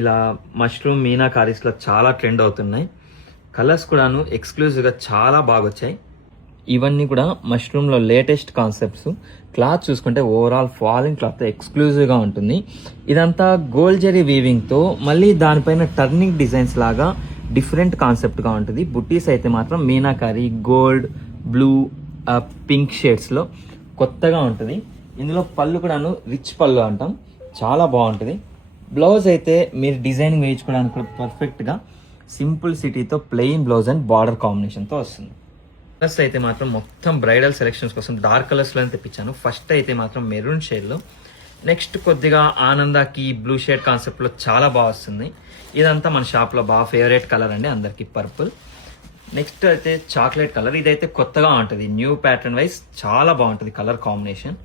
ఇలా మష్రూమ్ మీనాకారీస్లో చాలా ట్రెండ్ అవుతున్నాయి. కలర్స్ కూడాను ఎక్స్క్లూజివ్గా చాలా బాగా వచ్చాయి. ఇవన్నీ కూడా మష్రూమ్లో లేటెస్ట్ కాన్సెప్ట్స్. క్లాత్ చూసుకుంటే ఓవరాల్ ఫాలింగ్ క్లాత్ ఎక్స్క్లూజివ్గా ఉంటుంది. ఇదంతా గోల్డ్ జరీ వీవింగ్తో మళ్ళీ దానిపైన టర్నింగ్ డిజైన్స్ లాగా డిఫరెంట్ కాన్సెప్ట్గా ఉంటుంది. బుట్టీస్ అయితే మాత్రం మీనాకారీ గోల్డ్, బ్లూ, పింక్ షేడ్స్లో కొత్తగా ఉంటుంది. ఇందులో పళ్ళు కూడాను రిచ్ పళ్ళు అంటాం, చాలా బాగుంటుంది. బ్లౌజ్ అయితే మీరు డిజైనింగ్ వేయించుకోవడానికి కూడా పర్ఫెక్ట్గా సింపుల్ సిటీతో ప్లెయిన్ బ్లౌజ్ అండ్ బార్డర్ కాంబినేషన్తో వస్తుంది. కలర్స్ అయితే మాత్రం మొత్తం బ్రైడల్ సెలెక్షన్స్ కోసం డార్క్ కలర్స్లో తెప్పించాను. ఫస్ట్ అయితే మాత్రం మెరూన్ షేడ్లో, నెక్స్ట్ కొద్దిగా ఆనందాకి బ్లూ షేడ్ కాన్సెప్ట్లో చాలా బాగా వస్తుంది. ఇదంతా మన షాప్లో బాగా ఫేవరెట్ కలర్ అండి అందరికి, పర్పుల్. నెక్స్ట్ అయితే చాక్లెట్ కలర్. ఇదైతే కొత్తగా ఉంటుంది, న్యూ ప్యాటర్న్ వైజ్ చాలా బాగుంటుంది కలర్ కాంబినేషన్.